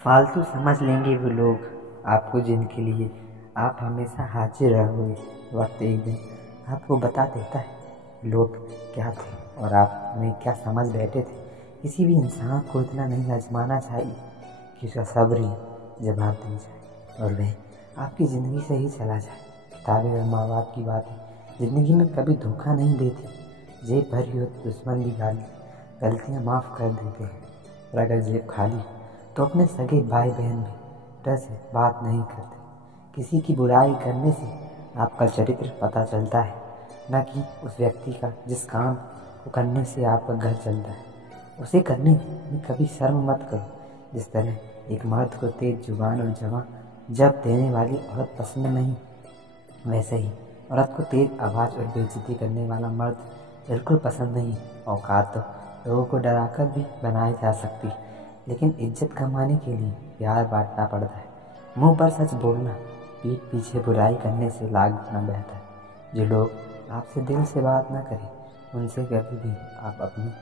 फालतू समझ लेंगे वो लोग आपको जिनके लिए आप हमेशा हाजिर रहोगे। वक्त एक दिन आपको बता देता है लोग क्या थे और आप उन्हें क्या समझ बैठे थे। किसी भी इंसान को इतना नहीं आजमाना चाहिए कि उसका सब्र ही जवाब दे जाए और वह आपकी ज़िंदगी से ही चला जाए। किताबें और माँ बाप की बातें ज़िंदगी में कभी धोखा नहीं देती। जेब भरी हो तो दुश्मन भी गाली गलतियाँ माफ़ कर देते हैं, और अगर जेब खाली तो अपने सगे भाई बहन भी डर से बात नहीं करते। किसी की बुराई करने से आपका चरित्र पता चलता है, न कि उस व्यक्ति का जिस काम को करने से आपका घर चलता है। उसे करने में कभी शर्म मत करो। जिस तरह एक मर्द को तेज जुबान और जब देने वाली औरत पसंद नहीं, वैसे ही औरत को तेज आवाज़ और बेइज्जती करने वाला मर्द बिल्कुल पसंद नहीं। औकात तो लोगों को डराकर भी बनाई जा सकती, लेकिन इज्जत कमाने के लिए प्यार बांटना पड़ता है। मुंह पर सच बोलना पीठ पीछे बुराई करने से लाख गुना बेहतर है। जो लोग आपसे दिल से बात ना करें उनसे कभी भी आप अपने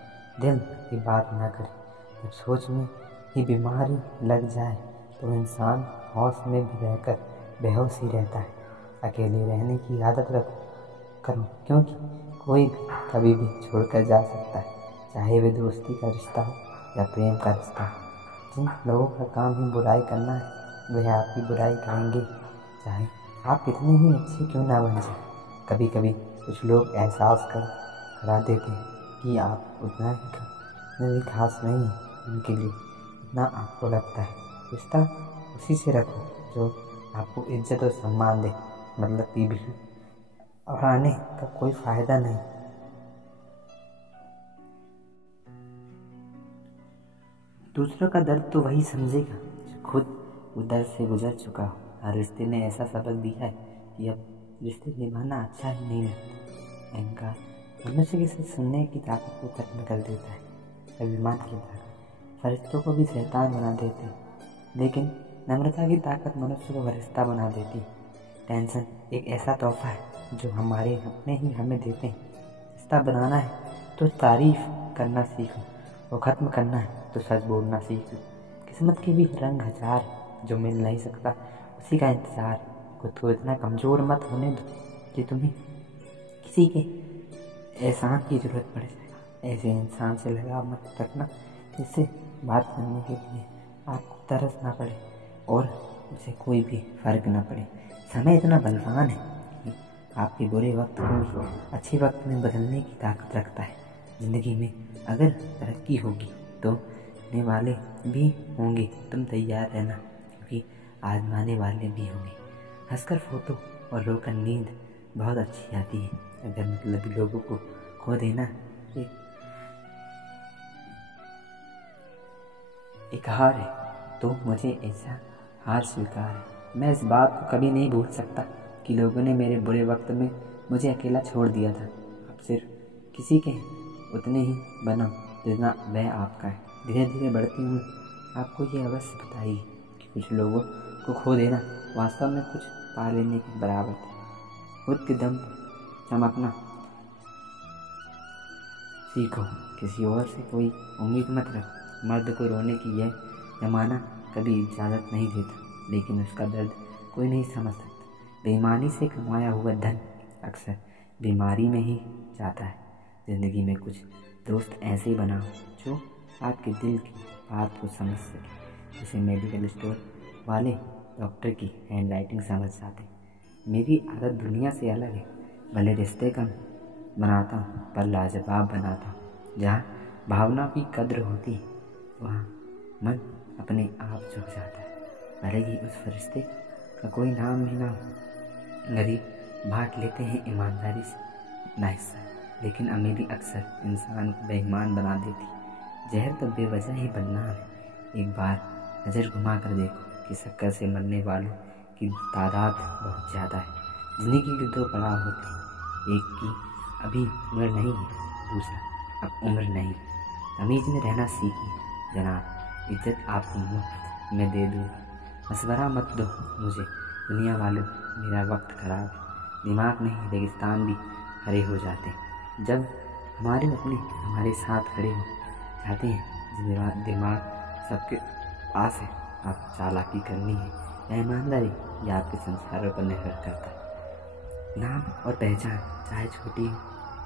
दिल की बात ना करें। जब सोच में ही बीमारी लग जाए तो इंसान होश में भी रहकर बेहोश ही रहता है। अकेले रहने की आदत करो, क्योंकि कोई भी कभी भी छोड़कर जा सकता है, चाहे वे दोस्ती का रिश्ता हो या प्रेम का रिश्ता हो। जिन लोगों का काम ही बुराई करना है वह आपकी बुराई करेंगे, चाहे आप कितने ही अच्छे क्यों ना बन जाए। कभी कभी कुछ लोग एहसास करा देते हैं कि आप उतना भी खास नहीं है उनके लिए इतना आपको लगता है। रिश्ता उसी से रखो जो आपको इज्जत और सम्मान दे, मतलब कि भी और आने का कोई फ़ायदा नहीं। दूसरों का दर्द तो वही समझेगा जो खुद वो दर्द से गुजर चुका हो। हर रिश्ते ने ऐसा सबक दिया है कि अब रिश्ते निभाना अच्छा ही नहीं लगता। अहंकार मनुष्य की सिर्फ सुनने की ताकत को खत्म कर देता है। अभिमान की ताकत फरिश्तों को भी शैतान बना देती है, लेकिन नम्रता की ताकत मनुष्य को फरिश्ता बना देती है। टेंशन एक ऐसा तोहफा है जो हमारे अपने ही हमें देते हैं। रिश्ता बनाना है तो तारीफ करना सीखो, वो ख़त्म करना है तो सच बोलना सीखो। किस्मत के भी रंग हजार जो मिल नहीं सकता उसी का इंतज़ार। खुद को इतना कमज़ोर मत होने दो कि तुम्हें किसी के एहसान की ज़रूरत पड़ जाए। ऐसे इंसान से लगाव मत रखना जिससे बात करने के लिए आपको तरस ना पड़े और उसे कोई भी फ़र्क ना पड़े। समय इतना बलवान है कि आपके बुरे वक्त को भी अच्छे वक्त में बदलने की ताकत रखता है। ज़िंदगी में अगर तरक्की होगी तो आने वाले भी होंगे, तुम तैयार रहना, क्योंकि आजमाने वाले भी होंगे। हंसकर फोटो और रोकर नींद बहुत अच्छी आती है। अगर मतलब लोगों को खो देना एक हार है तो मुझे ऐसा हार स्वीकार है। मैं इस बात को कभी नहीं भूल सकता कि लोगों ने मेरे बुरे वक्त में मुझे अकेला छोड़ दिया था। अब सिर्फ किसी के उतने ही बनो जितना वह आपका है। धीरे धीरे बढ़ती हूँ आपको ये अवश्य बताइए कि कुछ लोगों को खो देना वास्तव में कुछ पा लेने के बराबर था। खुद के दम पर चमकना सीखो, किसी और से कोई उम्मीद मत रखो। मर्द को रोने की यह ज़माना कभी इजाज़त नहीं देता, लेकिन उसका दर्द कोई नहीं समझ सकता। बेईमानी से कमाया हुआ धन अक्सर बीमारी में ही जाता है। ज़िंदगी में कुछ दोस्त ऐसे ही बनाओ जो आपके दिल की बात को समझ सके। जैसे मेडिकल स्टोर वाले डॉक्टर की हैंड राइटिंग समझ जाते। मेरी आदत दुनिया से अलग है, भले रिश्ते कम बनाता हूँ पर लाजवाब बनाता हूँ। जहाँ भावना की कद्र होती है वहाँ मन अपने आप झुक जाता है। भले ही उस फरिश्ते का कोई नाम ही ना हो। गरीब बांट लेते हैं ईमानदारी से अपना हिस्सा, लेकिन अमीरी अक्सर इंसान को बेईमान बना देती। जहर तो बेवजह ही बनना है। एक बार नज़र घुमा कर देखो कि शक्कर से मरने वालों की तादाद बहुत ज़्यादा है। ज़िंदगी के दो पड़ाव होते हैं, एक की अभी उम्र नहीं है, दूसरा अब उम्र नहीं। तमीज़ में रहना सीखिए जनाब, इज्जत आपको मुफ्त में दे दूँगा। मशवरा मत दो मुझे दुनिया वालों, मेरा वक्त ख़राब है। दिमाग नहीं रेगिस्तान भी हरे हो जाते हैं जब हमारे अपने हमारे साथ खड़े हो जाते हैं। दिमाग सबके पास है आप चालाकी करनी है या ईमानदारी, यह आपके संस्कारों पर निर्भर करता है। नाम और पहचान चाहे छोटी हो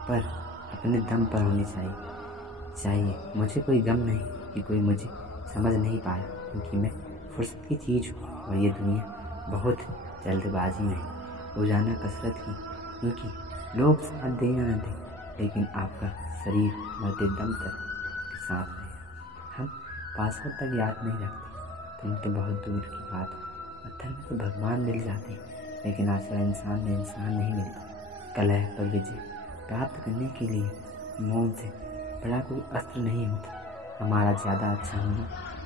पर अपने दम पर होनी चाहिए। मुझे कोई गम नहीं कि कोई मुझे समझ नहीं पाया, क्योंकि मैं फुर्सत की चीज़ हूँ और ये दुनिया बहुत जल्दबाजी में रोजाना कसरत की, क्योंकि लोग साथ दें या न दें, लेकिन आपका शरीर मरते दम तक के साथ रहेगा। हम पासवर्ड तक याद नहीं रखते, तुम तो बहुत दूर की बात हो। पत्थर में तो भगवान मिल जाते हैं, लेकिन आजकल इंसान में इंसान नहीं मिलता। कलह पर विजय प्राप्त करने के लिए मौन से बड़ा कोई अस्त्र नहीं होता। हमारा ज़्यादा अच्छा होना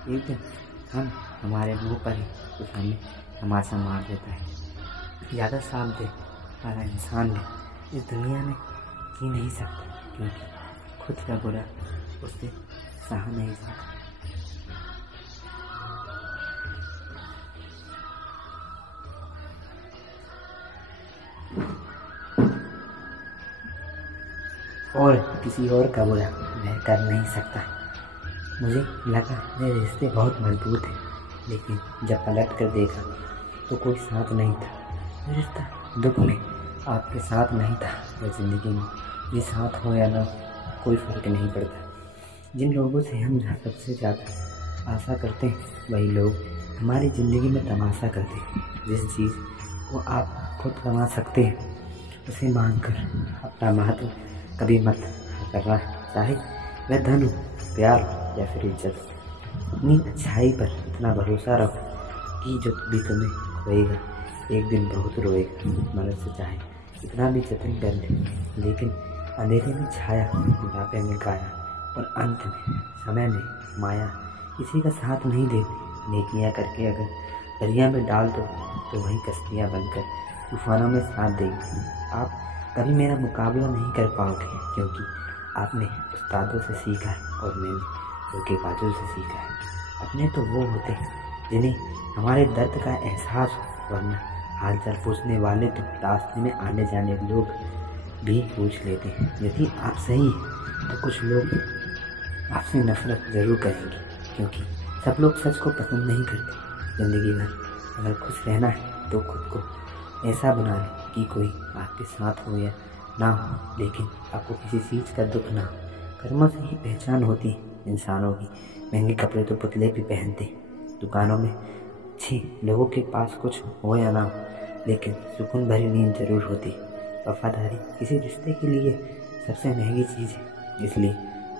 एक दिन हमारे मुंह पर ही तो हमें तमाचा मार देता है। ज़्यादा साथ दे वाला इंसान भी इस दुनिया में जी नहीं सकता, क्योंकि खुद का बुरा उससे सहा नहीं जाता। और किसी और का बुरा मैं कर नहीं सकता। मुझे लगा मेरे रिश्ते बहुत मजबूत हैं, लेकिन जब पलट कर देखा तो कोई साथ नहीं था। ये रिश्ता दुख में आपके साथ नहीं था, और ज़िंदगी में ये साथ हो या ना कोई फ़र्क नहीं पड़ता। जिन लोगों से हम सबसे ज़्यादा आशा करते हैं वही लोग हमारी ज़िंदगी में तमाशा करते हैं। जिस चीज़ को आप खुद कमा सकते हैं उसे मांगकर अपना महत्व कभी मत करना, चाहे वह धन हो, प्यार हो या फिर इज्जत हो। अपनी अच्छाई पर इतना भरोसा रखो कि जो भी तुम्हें खोएगा एक दिन बहुत रोएगा। मनुष्य चाहे इतना भी जतन कर ले, लेकिन अंधेरे में छाया, बुढ़ापे में काया और अंत में समय में माया किसी का साथ नहीं देती। नेकियां करके अगर दरिया में डाल दो तो वही कश्तियाँ बनकर तूफानों में साथ देगी। आप कभी मेरा मुकाबला नहीं कर पाओगे, क्योंकि आपने उस्तादों से सीखा है और मैंने धोखेबाजों से सीखा है। अपने तो वो होते हैं जिन्हें हमारे दर्द का एहसास हो, वरना हालचाल पूछने वाले तो रास्ते में आने जाने लोग भी पूछ लेते हैं। यदि आप सही हैं तो कुछ लोग आपसे नफरत ज़रूर करेंगे, क्योंकि सब लोग सच को पसंद नहीं करते। ज़िंदगी भर अगर खुश रहना है तो खुद को ऐसा बना लें कि कोई आपके साथ हो या ना हो, लेकिन आपको किसी चीज़ का दुख ना हो। कर्मों से ही पहचान होती है इंसानों की। महंगे कपड़े तो पुतले भी पहनते हैं। दुकानों में अच्छे लोगों के पास कुछ हो या ना हो, लेकिन सुकून भरी नींद जरूर होती है। वफादारी किसी रिश्ते के लिए सबसे महंगी चीज़ है, इसलिए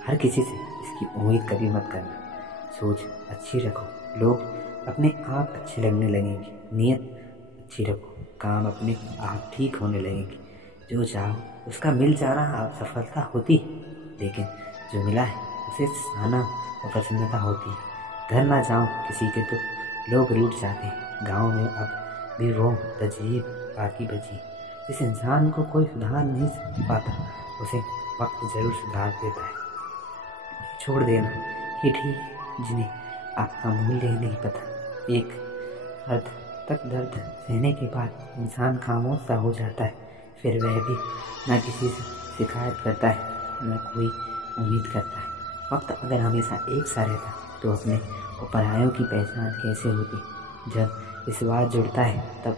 हर किसी से इसकी उम्मीद कभी मत करना। सोच अच्छी रखो, लोग अपने आप अच्छे लगने लगेंगे। नीयत अच्छी रखो, काम अपने आप ठीक होने लगेंगे। जो चाहो उसका मिल जाना आप सफलता होती, लेकिन जो मिला है उसे सहना और प्रसन्नता होती है। घर ना जाओ किसी के तो लोग रूठ जाते हैं। गाँव में अब भी वो तजीब बाकी बची। जिस इंसान को कोई सुधार नहीं पाता उसे वक्त जरूर सुधार देता है। छोड़ देना ये ठीक है जिन्हें आपका मूल्य ही नहीं पता। एक हद तक दर्द सहने के बाद इंसान खामोश सा हो जाता है, फिर वह भी न किसी से शिकायत करता है न कोई उम्मीद करता है। वक्त अगर हमेशा एक सा रहता तो अपने और परायों की पहचान कैसे होती। जब विश्वास जुड़ता है तब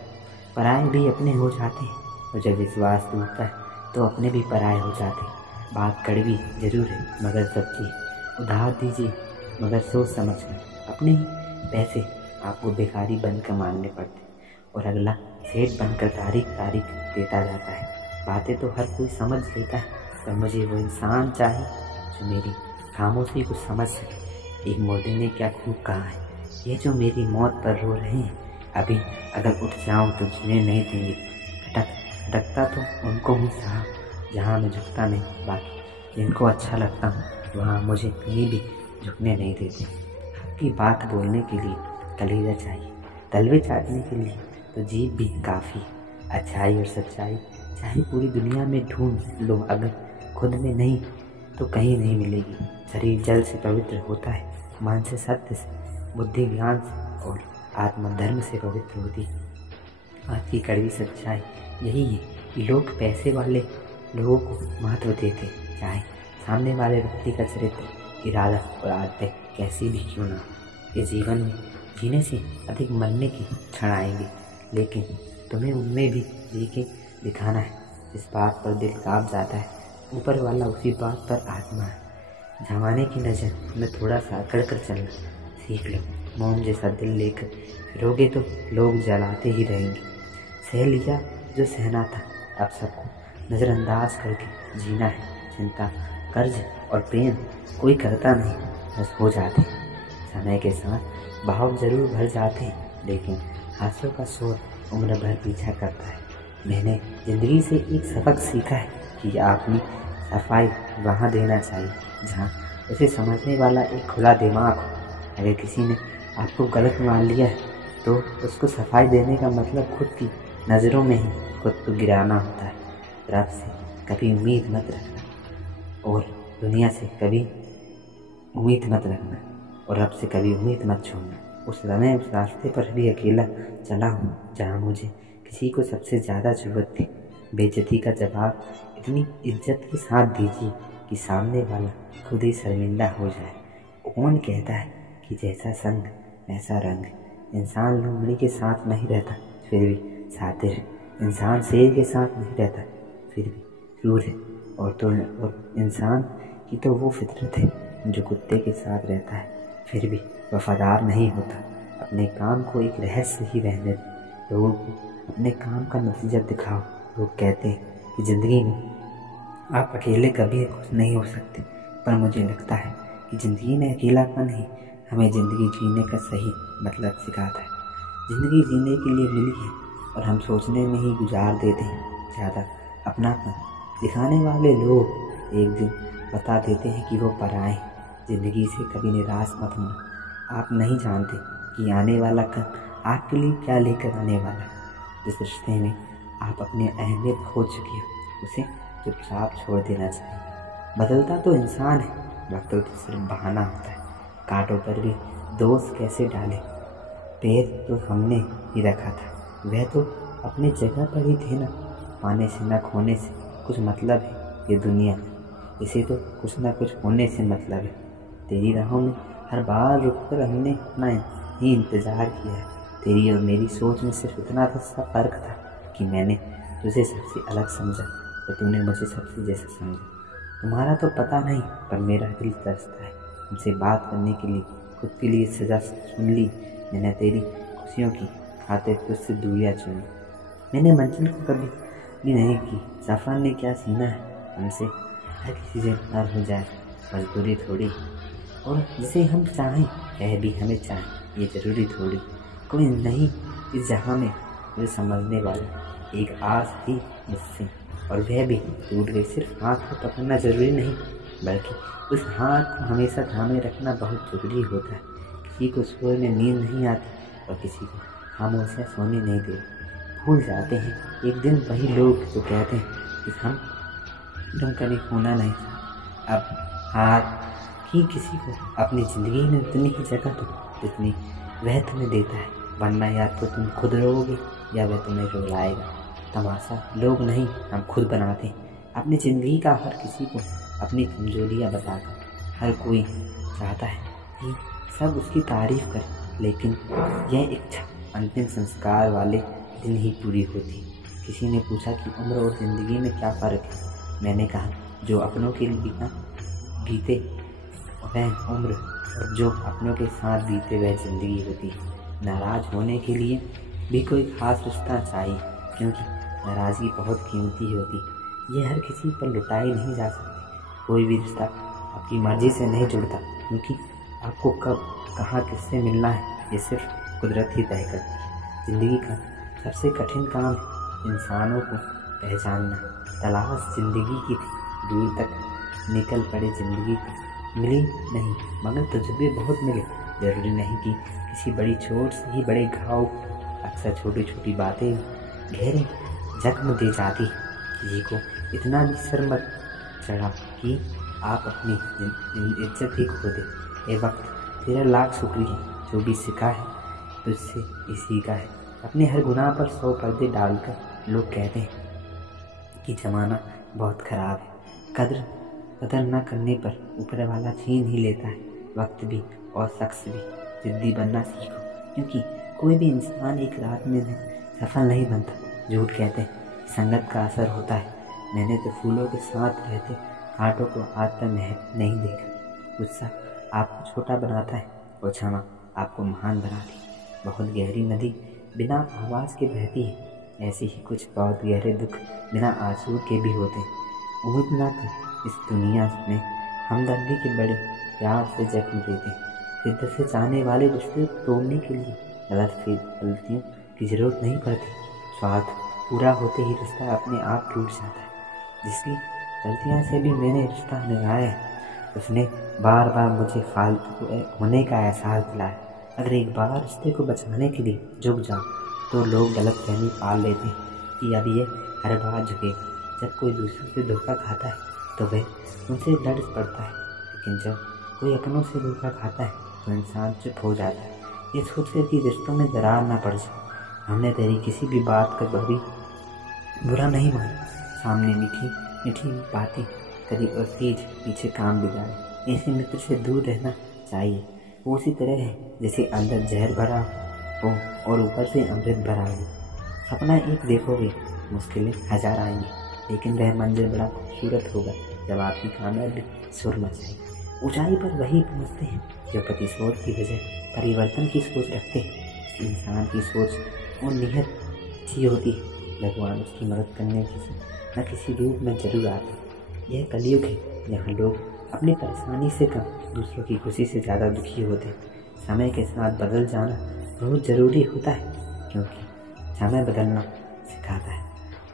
पराये भी अपने हो जाते हैं, और जब विश्वास टूटता है तो अपने भी पराये हो जाते हैं। बात कड़वी जरूर है मगर सच्ची। उधार दीजिए मगर सोच समझ कर। अपने ही पैसे आपको भिखारी बनकर मांगने पड़ते और अगला सेठ बनकर तारीख देता जाता है। बातें तो हर कोई समझ लेता है, पर मुझे वो इंसान चाहिए जो मेरी खामोशी को समझ सके। एक मुर्दे ने क्या खूब कहा है, ये जो मेरी मौत पर रो रहे हैं, अभी अगर उठ जाऊं तो जीने नहीं देंगे। भटकता तो उनको ही सहा जहाँ मैं झुकता नहीं, बाकी जिनको अच्छा लगता हूँ वहाँ मुझे कहीं भी झुकने नहीं देते। आपकी बात बोलने के लिए कलीजा चाहिए, तलवे चाटने के लिए तो जीभ भी काफ़ी। अच्छाई और सच्चाई चाहे पूरी दुनिया में ढूंढ लो, अगर खुद में नहीं तो कहीं नहीं मिलेगी। शरीर जल से पवित्र होता है, मन से सत्य से, बुद्धि ज्ञान से और आत्मा धर्म से पवित्र होती है। आज की कड़वी सच्चाई यही है कि लोग पैसे वाले लोगों को महत्व देते, चाहे सामने वाले व्यक्ति का चरित्र, इरादा और आदतें कैसी भी क्यों ना। इस जीवन में जीने से अधिक मरने की क्षण आएंगे, लेकिन तुम्हें उनमें भी जी के दिखाना है। जिस बात पर दिल कांप जाता है, ऊपर वाला उसी बात पर आत्मा है। जमाने की नज़र में थोड़ा सा अकड़ कर चलना सीख लो। मोम जैसा दिल लेकर फिरोगे तो लोग जलाते ही रहेंगे। सह लिया जो सहना था, अब सबको नज़रअंदाज करके जीना है। चिंता, कर्ज और प्रेम कोई करता नहीं, बस हो जाते हैं। समय के साथ बहाव जरूर भर जाते हैं, लेकिन हाथों का शोर उम्र भर पीछा करता है। मैंने ज़िंदगी से एक सबक सीखा है कि अपनी सफाई वहाँ देना चाहिए जहाँ उसे समझने वाला एक खुला दिमाग हो। अगर किसी ने आपको गलत मान लिया है तो उसको सफाई देने का मतलब खुद की नज़रों में ही खुद को गिराना होता है। रब से कभी उम्मीद मत रखना और दुनिया से कभी उम्मीद मत रखना और रब से कभी उम्मीद मत छोड़ना। उस समय उस रास्ते पर भी अकेला चला हूँ जहाँ मुझे किसी को सबसे ज़्यादा ज़रूरत थी। बेइज्जती का जवाब इतनी इज्जत के साथ दीजिए कि सामने वाला खुद ही शर्मिंदा हो जाए। कौन कहता है कि जैसा संग वैसा रंग। इंसान लूमड़ी के साथ नहीं रहता फिर भी शातिर है। इंसान शेर के साथ नहीं रहता फिर भी क्रूर है। और इंसान की तो वो फितरत है जो कुत्ते के साथ रहता है फिर भी वफादार नहीं होता। अपने काम को एक रहस्य ही रहने दो। लोगों को अपने काम का नतीजा दिखाओ। लोग कहते हैं कि ज़िंदगी में आप अकेले कभी खुश नहीं हो सकते, पर मुझे लगता है कि ज़िंदगी में अकेलापन ही हमें ज़िंदगी जीने का सही मतलब सिखाता है। ज़िंदगी जीने के लिए मिली है और हम सोचने में ही गुजार देते हैं। ज़्यादा अपनापन दिखाने वाले लोग एक दिन बता देते हैं कि वो पराए हैं। ज़िंदगी से कभी निराश मत होना। आप नहीं जानते कि आने वाला कल आपके लिए क्या लेकर आने वाला है। जिस रिश्ते में आप अपनी अहमियत खो चुकी हो उसे चुपचाप छोड़ देना चाहिए। बदलता तो इंसान है, वक्त तो सिर्फ बहाना होता है। कांटों पर भी दोस्त कैसे डाले, पैर तो हमने ही रखा था, वह तो अपनी जगह पर ही थे ना। पाने से न खोने से कुछ मतलब है ये दुनिया, इसे तो कुछ न कुछ होने से मतलब है। तेरी राहों में हर बार रुककर हमने अपना ही इंतज़ार किया है। तेरी और मेरी सोच में सिर्फ इतना सा फ़र्क था कि मैंने तुझे सबसे अलग समझा और तूने मुझे सबसे जैसा समझा। तुम्हारा तो पता नहीं, पर मेरा दिल तरसता है तुमसे बात करने के लिए। खुद के लिए सज़ा सुन ली मैंने, तेरी खुशियों की खातिर तुझसे दूरियाँ चुनी। मैंने मंजिल को कभी भी नहीं की, सफ़र ने क्या सीना है हमसे। हर किसी से प्यार हो जाए मजबूरी थोड़ी, और जिसे हम चाहें वह भी हमें चाहे ये ज़रूरी थोड़ी। कोई नहीं इस जहाँ में मुझे समझने वाला। एक आस थी मुझसे और वह भी टूट गई। सिर्फ हाथ को पकड़ना ज़रूरी नहीं, बल्कि उस हाथ को हमेशा थामे रखना बहुत ज़रूरी होता है। किसी को सोने में नींद नहीं आती और किसी को खामोशियाँ सोने नहीं देती। भूल जाते हैं एक दिन वही लोग जो कहते हैं कि तुम कभी खोना नहीं। अब हाथ ही किसी को अपनी ज़िंदगी में उतनी ही जगह दो जितनी वह तुम्हें देता है, वरना या तो तुम खुद रोओगे या वह तुम्हें रुलाएगा। तमाशा लोग नहीं, हम खुद बनाते हैं अपनी ज़िंदगी का। हर किसी को अपनी कमजोरियाँ बताकर हर कोई चाहता है कि सब उसकी तारीफ़ करें, लेकिन यह इच्छा अंतिम संस्कार वाले दिन ही पूरी होती। किसी ने पूछा कि उम्र और ज़िंदगी में क्या फ़र्क है। मैंने कहा जो अपनों के बिना बीते वह उम्र और जो अपनों के साथ बीते वह ज़िंदगी होती है। नाराज़ होने के लिए भी कोई ख़ास रिश्ता चाहिए, क्योंकि नाराज़गी बहुत कीमती होती। ये हर किसी पर लुटाई नहीं जा सकती। कोई भी रिश्ता आपकी मर्ज़ी से नहीं जुड़ता, क्योंकि आपको कब कहाँ किससे मिलना है ये सिर्फ कुदरत ही तय करती है। ज़िंदगी का सबसे कठिन काम है इंसानों को पहचानना। तलाश ज़िंदगी की थी, दूर तक निकल पड़े ज़िंदगी को मिली नहीं, मगर तजुर्बे बहुत मिले। ज़रूरी नहीं कि किसी बड़ी चोट से ही बड़े घाव, अक्सर छोटी छोटी बातें गहरे जख्म दे जाती। किसी को इतना भी सर मत चढ़ा कि आप अपनी इज्जत ही खो दे। ये वक्त तेरा लाख शुक्रिया, जो भी सीखा है तुझसे इसी का है। अपने हर गुनाह पर 100 पर्दे डालकर लोग कहते हैं कि ज़माना बहुत ख़राब है। कदर न करने पर ऊपर वाला छीन ही लेता है। वक्त भी और शख्स भी। जिद्दी बनना सीखो, क्योंकि कोई भी इंसान एक रात में सफल नहीं बनता। झूठ कहते हैं संगत का असर होता है। मैंने तो फूलों के साथ रहते कांटों को आज तक नहीं देखा। गुस्सा आपको छोटा बनाता है और क्षमा आपको महान बनाती है। बहुत गहरी नदी बिना आवाज़ के बहती है, ऐसे ही कुछ बहुत गहरे दुख बिना आंसू के भी होते हैं। उम्मीद ना कर इस दुनिया में हमदर्दी के बड़े प्यार से जख्म देते हैं। शिद्दत से चाहने वाले रिश्ते तोड़ने के लिए गलतियों की ज़रूरत नहीं पड़ती। स्वार्थ पूरा होते ही रिश्ता अपने आप टूट जाता है। जिसकी गलतियाँ से भी मैंने रिश्ता निभाया है, उसने बार बार मुझे फालतू होने का एहसास दिलाया। अगर एक बार रिश्ते को बचाने के लिए झुक जाओ तो लोग गलतफहमी पाल लेते हैं कि अब ये हर बार झुकेगा। जब कोई दूसरों से धोखा खाता है तो वह उनसे लड़ पड़ता है, लेकिन जब कोई अपनों से धोखा खाता है तो इंसान चुप हो जाता है। ये सोच कर कि रिश्तों में दरार ना पड़ जाए। हमने तेरी किसी भी बात का कभी बुरा नहीं माना। सामने मीठी मीठी बातें करी और पीठ पीछे काम बिगाड़े। ऐसे मित्र से दूर रहना चाहिए। वो उसी तरह है जैसे अंदर जहर भरा हो और ऊपर से अमृत भरा हो। सपना एक देखोगे, मुश्किलें हजार आएंगी, लेकिन वह मंजिल बड़ा खूबसूरत होगा जब आपकी कामयाबी सुर मचाएगी। ऊंचाई पर वही पहुंचते हैं जो प्रतिशोध की बजाय परिवर्तन की सोच रखते हैं। इंसान की सोच और नीयत अच्छी होती है, भगवान उसकी मदद करने न किसी रूप में जरूर आते हैं। यह कलयुग है जहाँ लोग अपनी परेशानी से कम दूसरों की खुशी से ज़्यादा दुखी होते हैं। समय के साथ बदल जाना बहुत ज़रूरी होता है, क्योंकि समय बदलना सिखाता है,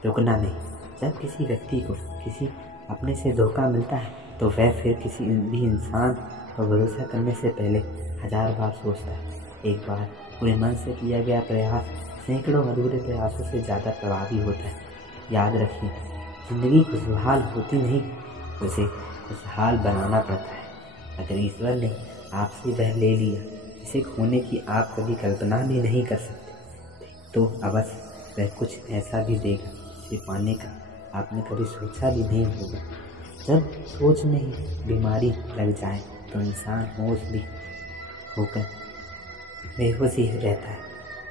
रुकना नहीं। जब किसी व्यक्ति को किसी अपने से धोखा मिलता है तो वह फिर किसी भी इंसान पर भरोसा करने से पहले हजार बार सोचता है। एक बार पूरे मन से किया गया प्रयास सैकड़ों अधूरे प्रयासों से ज़्यादा प्रभावी होता है। याद रखिए, ज़िंदगी खुशहाल होती नहीं, उसे खुशहाल बनाना पड़ता है। अगर ईश्वर ने आपसे वह ले लिया जिसे खोने की आप कभी कल्पना भी नहीं कर सकते, तो अवश्य वह कुछ ऐसा भी देगा जिसे पाने का आपने कभी सोचा भी नहीं होगा। जब सोच में ही बीमारी लग जाए तो इंसान होश भी होकर बेहोश ही रहता है।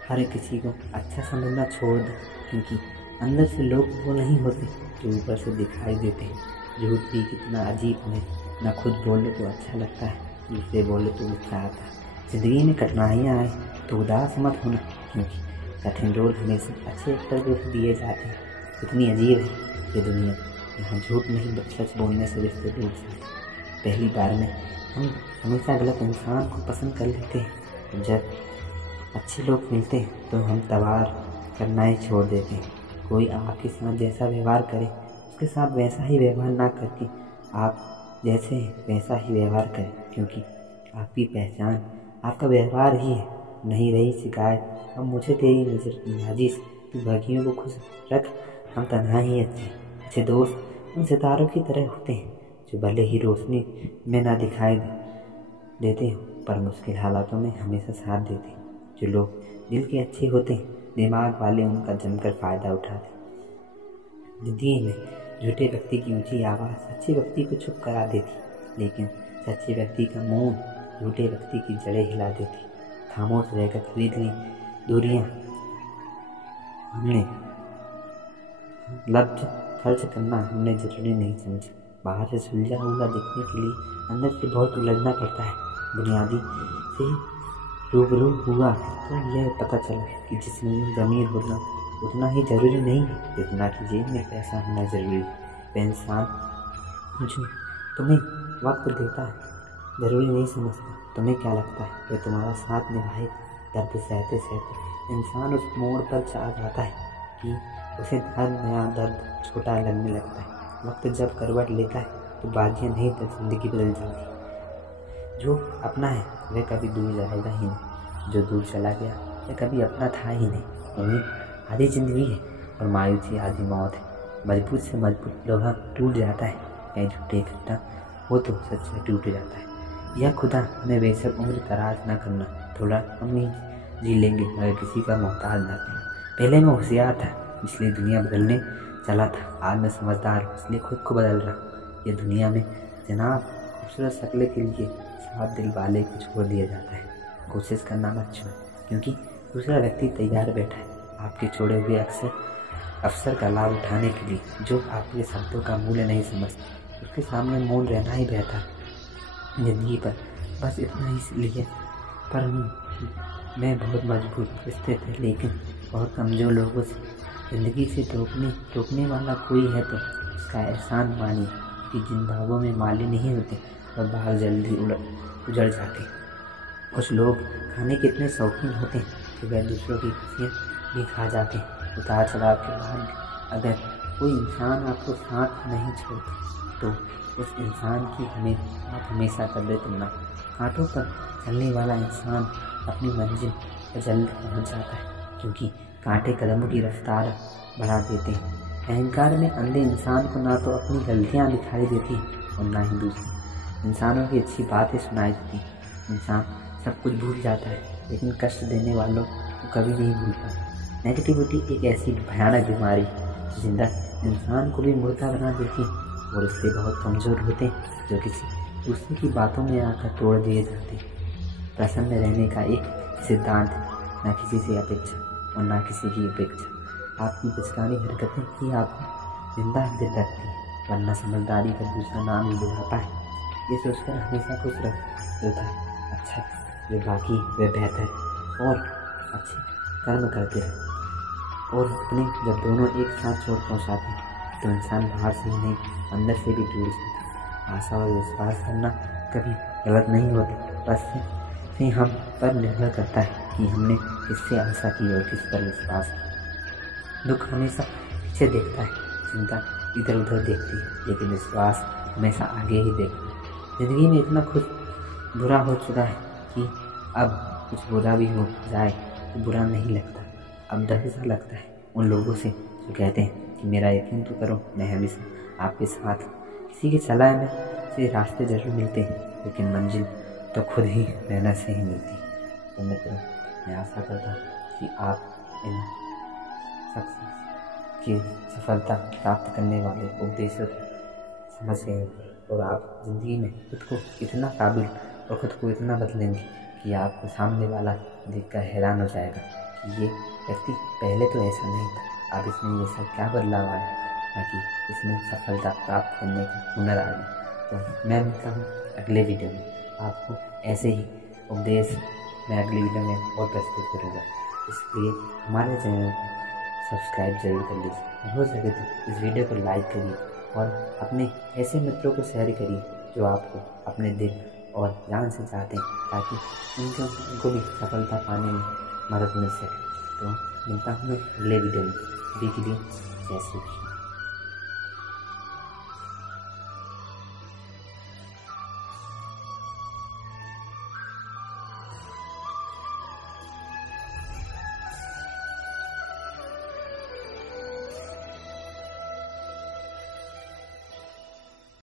हर किसी को अच्छा समझना छोड़ दो, क्योंकि अंदर से लोग वो नहीं होते जो ऊपर से दिखाई देते हैं। झूठ भी कितना अजीब है, ना खुद बोले तो अच्छा लगता है, दूसरे बोले तो गुस्सा आता है। ज़िंदगी में कठिनाइयाँ आए तो उदास मत होना, क्योंकि कठिन रोल हमेशा अच्छे अवसर को दिए जाते हैं। इतनी अजीब है ये दुनिया, यहाँ झूठ नहीं सच बोलने से रिश्ते टूट जाते हैं। पहली बार में हम हमेशा गलत इंसान को पसंद कर लेते हैं। जब अच्छे लोग मिलते हैं तो हम तवार करना ही छोड़ देते हैं। कोई आपके साथ जैसा व्यवहार करे उसके साथ वैसा ही व्यवहार ना करके आप जैसे वैसा ही व्यवहार करें, क्योंकि आपकी पहचान आपका व्यवहार ही है। नहीं रही शिकायत अब मुझे तेरी नज़रअंदाजी से, तू बाकियों को खुश रख, हम तन्हा ही अच्छे दोस्त उन सितारों की तरह होते हैं जो भले ही रोशनी में ना दिखाई देते हो पर मुश्किल हालातों में हमेशा साथ देते हैं। जो लोग दिल के अच्छे होते हैं, दिमाग वाले उनका जमकर फ़ायदा उठाते हैं। ज़िंदगी में झूठे व्यक्ति की ऊंची आवाज़ सच्चे व्यक्ति को चुप करा देती, लेकिन सच्चे व्यक्ति का मौन झूठे व्यक्ति की जड़ें हिला देती। खामोश रहकर खरीद ली दूरियां हमने, लफ्ज खर्च करना हमने जरूरी नहीं समझा। बाहर से सुलझा हुआ दिखने के लिए अंदर से बहुत उलझना पड़ता है। बुनियादी से रूबरू हुआ तो यह पता चला कि जिसमें ज़मीर होना उतना ही ज़रूरी नहीं है जितना कि जेब में पैसा होना ज़रूरी है। वह इंसान जो तुम्हें वक्त देता है ज़रूरी नहीं समझता। तुम्हें क्या लगता है वह तुम्हारा साथ निभाएगा? दर्द सहते सहते इंसान उस मोड़ पर जा जाता है कि उसे हर नया दर्द छोटा लगने लगता है। वक्त जब करवट लेता है तो बाजियाँ नहीं तो ज़िंदगी बदल जाती है। जो अपना है वह कभी दूर जाएगा ही नहीं, जो दूर चला गया वह कभी अपना था ही नहीं। उम्मीद आधी ज़िंदगी है और मायूसी आधी मौत है। मजबूत से मजबूत लोहा टूट जाता है, कहीं झूठे इकट्ठा वो तो सच में टूट जाता है। यह खुदा हमें बेशक उम्र दराज न करना, थोड़ा हम ही जी लेंगे मगर किसी का मोहताज न करना। पहले मैं होशियार था इसलिए दुनिया बदलने चला था, आज मैं समझदार हूँ इसलिए खुद को बदल रहा हूँ। ये दुनिया में जनाब खूबसूरत शक्ल के लिए साफ दिल वाले को छोड़ दिया जाता है। कोशिश करना मत छोड़। क्योंकि दूसरा व्यक्ति तैयार बैठा है आपके छोड़े हुए अवसर का लाभ उठाने के लिए। जो आपके शब्दों का मूल्य नहीं समझता उसके सामने मौन रहना ही बेहतर जिंदगी पर। बस इतना ही इसलिए पर मैं बहुत मजबूत स्थित है, लेकिन बहुत कमज़ोर लोगों से ज़िंदगी से रोकने वाला कोई है तो उसका एहसान मानिए कि जिन बागों में माली नहीं होते वह बाग जल्दी उजड़ जाते। कुछ लोग खाने के इतने शौकीन होते हैं कि वह दूसरों की खुशियाँ भी खा जाते हैं। उतार चढ़ाव के बाद अगर कोई इंसान आपको साथ नहीं छोड़ता तो उस इंसान की आप हमेशा कदर करना। कांटों पर चलने वाला इंसान अपनी मंजिल पर जल्द पहुंच जाता है, क्योंकि कांटे कदमों की रफ्तार बढ़ा देते हैं। अहंकार में अंधे इंसान को ना तो अपनी गलतियां दिखाई देती और ना ही दूसरे इंसानों की अच्छी बातें सुनाई देती। इंसान सब कुछ भूल जाता है, लेकिन कष्ट देने वालों को कभी नहीं भूलता। नेगेटिविटी एक ऐसी भयानक बीमारी जो जिंदा इंसान को भी मुर्दा बना देती और इससे बहुत कमज़ोर होते हैं जो किसी दूसरे की बातों में आकर तोड़ दिए जाते हैं। प्रसन्न रहने का एक सिद्धांत है, ना किसी से अपेक्षा और ना किसी की अपेक्षा। आपकी बचकानी हरकतें ही आपको जिंदा दिल रखती है, वरना समझदारी का दूसरा नाम ही बुढ़ापा है। ये सोचकर हमेशा खुश रहो जो था अच्छा, जो बाकी वे बेहतर और अच्छे कर्म करते रहे। और अपने जब दोनों एक साथ चोट पहुँचाते हैं तो इंसान बाहर से ही नहीं अंदर से भी टूट जाता है। आशा और विश्वास करना कभी गलत नहीं होता, बस से हम पर निर्भर करता है कि हमने किससे आशा की और किस पर विश्वास किया। दुख हमेशा पीछे देखता है, चिंता इधर उधर देखती है, लेकिन विश्वास हमेशा आगे ही देखता है। ज़िंदगी में इतना कुछ बुरा हो चुका है कि अब कुछ बुरा भी हो जाए तो बुरा नहीं लगता। अब डर सा लगता है उन लोगों से जो कहते हैं कि मेरा यकीन तो करो, मैं हमेशा आपके साथ। किसी की सलाह में से रास्ते जरूर मिलते हैं, लेकिन मंजिल तो खुद ही मेहनत से ही मिलती है। तो मित्रों, मैं आशा करता हूँ कि आप इन सक्सेस की सफलता प्राप्त करने वाले उपदेशों को समझ गए और आप ज़िंदगी में खुद को इतना काबिल और खुद को इतना बदलेंगे कि आपको सामने वाला देखकर हैरान हो जाएगा कि ये व्यक्ति पहले तो ऐसा नहीं था, अब इसमें ये सब क्या बदलाव आया, ताकि इसमें सफलता प्राप्त करने का हुनर आ जाए। तो मैं मिलता हूँ अगले वीडियो में। आपको ऐसे ही उपदेश मैं अगली वीडियो में और प्रस्तुत करूँगा, इसलिए हमारे चैनल को सब्सक्राइब जरूर कर लीजिए। हो सके तो इस वीडियो को लाइक करिए और अपने ऐसे मित्रों को शेयर करिए जो आपको अपने दिल और जान से चाहते हैं, ताकि उनको भी सफलता पाने में मदद मिल सके। तो मिलता हूँ मैं अगले वीडियो में। अभी के लिए जय श्री कृष्ण।